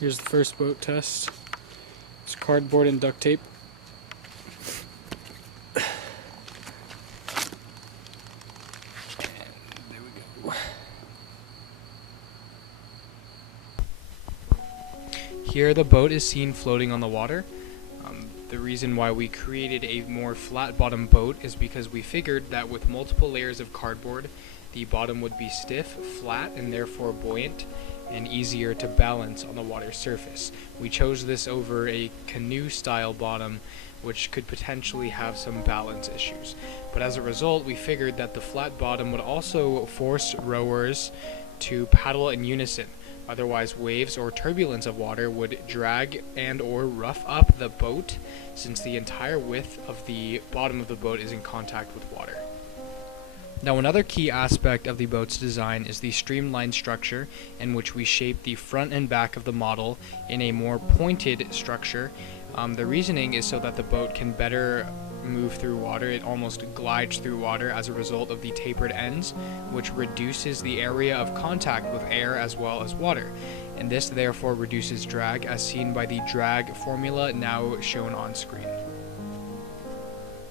Here's the first boat test. It's cardboard and duct tape. And there we go. Here the boat is seen floating on the water. The reason why we created a more flat bottom boat is because we figured that with multiple layers of cardboard, the bottom would be stiff, flat, and therefore buoyant, and easier to balance on the water's surface. We chose this over a canoe-style bottom, which could potentially have some balance issues. But as a result, we figured that the flat bottom would also force rowers to paddle in unison. Otherwise, waves or turbulence of water would drag and or rough up the boat, since the entire width of the bottom of the boat is in contact with water. Now, another key aspect of the boat's design is the streamlined structure, in which we shape the front and back of the model in a more pointed structure. The reasoning is so that the boat can better move through water. It almost glides through water as a result of the tapered ends, which reduces the area of contact with air as well as water. And this therefore reduces drag, as seen by the drag formula now shown on screen.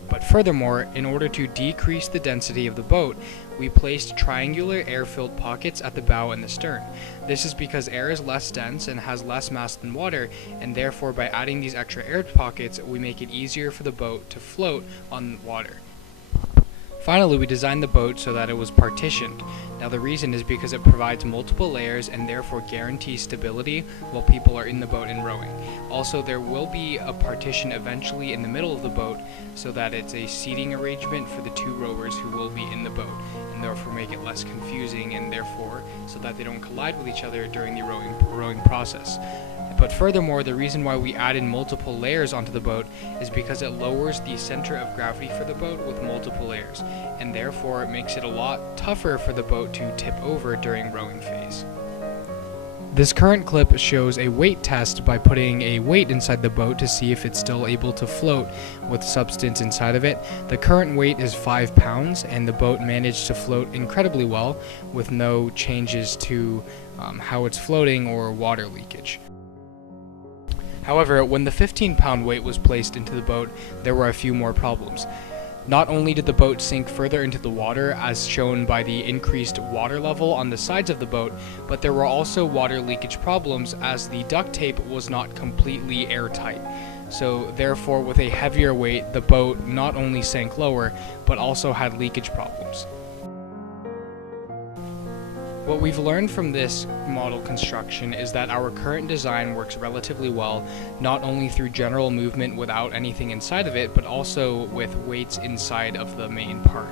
But furthermore, in order to decrease the density of the boat, we placed triangular air-filled pockets at the bow and the stern. This is because air is less dense and has less mass than water, and therefore by adding these extra air pockets, we make it easier for the boat to float on water. Finally, we designed the boat so that it was partitioned. Now the reason is because it provides multiple layers and therefore guarantees stability while people are in the boat and rowing. Also, there will be a partition eventually in the middle of the boat so that it's a seating arrangement for the two rowers who will be in the boat, and therefore make it less confusing, and therefore so that they don't collide with each other during the rowing process. But furthermore, the reason why we added multiple layers onto the boat is because it lowers the center of gravity for the boat with multiple layers, and therefore it makes it a lot tougher for the boat to tip over during rowing phase. This current clip shows a weight test by putting a weight inside the boat to see if it's still able to float with substance inside of it. The current weight is 5 pounds, and the boat managed to float incredibly well with no changes to how it's floating or water leakage. However, when the 15-pound weight was placed into the boat, there were a few more problems. Not only did the boat sink further into the water, as shown by the increased water level on the sides of the boat, but there were also water leakage problems as the duct tape was not completely airtight. So therefore, with a heavier weight, the boat not only sank lower, but also had leakage problems. What we've learned from this model construction is that our current design works relatively well, not only through general movement without anything inside of it, but also with weights inside of the main part.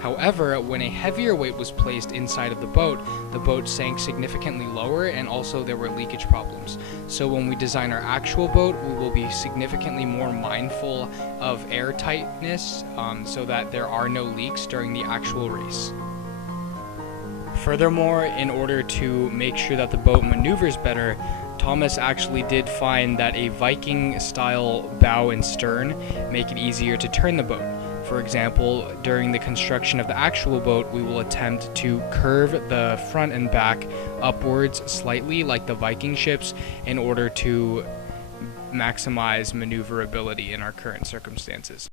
However, when a heavier weight was placed inside of the boat sank significantly lower, and also there were leakage problems. So when we design our actual boat, we will be significantly more mindful of airtightness so that there are no leaks during the actual race. Furthermore, in order to make sure that the boat maneuvers better, Thomas actually did find that a Viking-style bow and stern make it easier to turn the boat. For example, during the construction of the actual boat, we will attempt to curve the front and back upwards slightly like the Viking ships in order to maximize maneuverability in our current circumstances.